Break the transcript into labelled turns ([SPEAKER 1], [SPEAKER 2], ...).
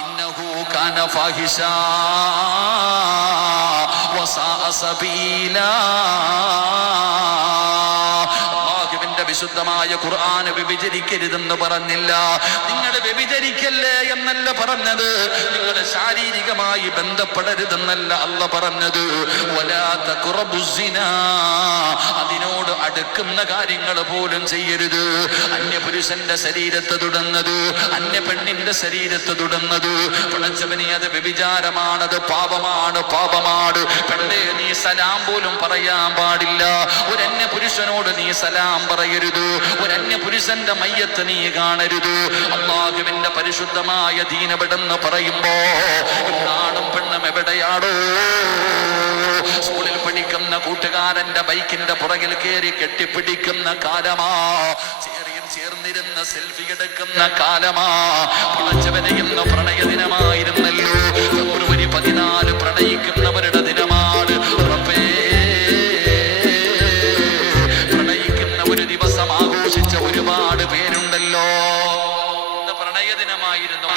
[SPEAKER 1] ഇന്നഹു കാന فاحشا وساء سبيلا വിശുദ്ധമായ ഖുർആന് വ്യഭിചരിക്കരുതെന്ന് പറഞ്ഞില്ല. നിങ്ങൾ വ്യഭിചരിക്കല്ലേ എന്നല്ല പറഞ്ഞത്. നിങ്ങൾ ശാരീരികമായി ബന്ധപ്പെടരുതെന്നല്ല അല്ല പറഞ്ഞത്. വലാ തഖ്റബു അതിനോട് അടുക്കുന്ന കാര്യങ്ങൾ പോലും ചെയ്യരുത്. അന്യപുരുഷന്റെ ശരീരത്ത് തുടർന്നത് അന്യ പെണ്ണിന്റെ ശരീരത്ത് തുടർന്നത് പിണച്ചവനെ അത് വ്യഭിചാരമാണത് പാപമാണ് പാപമാണ്. പെണ്ണെ നീ സലാം പോലും പറയാൻ പാടില്ല. ഒരു പുരുഷനോട് നീ സലാം പറയരുത്. ഒരു പുരുഷന്റെ മയ്യത്ത് നീ കാണരുത്. അള്ളാഹുവിന്റെ പരിശുദ്ധമായ ദീനപെടെന്ന് പറയുമ്പോ ആണും പെണ്ണും എവിടെയാണോ സ്കൂളിൽ പഠിക്കുന്ന കൂട്ടുകാരന്റെ ബൈക്കിന്റെ പുറകിൽ കയറി കെട്ടിപ്പിടിക്കുന്ന കാലമാ. ഇരുന്ന് സെൽഫി എടുക്കുന്ന കാലമാ. പുളച്ചവനെ പ്രണയ ദിനമായിരുന്നല്ലോ. ഫെബ്രുവരി പതിനാല് പ്രണയിക്കുന്നവരുടെ ദിനമാണ്. ഉറപ്പേ പ്രണയിക്കുന്ന ഒരു ദിവസം ആഘോഷിച്ച ഒരുപാട് പേരുണ്ടല്ലോ. പ്രണയ ദിനമായിരുന്നു.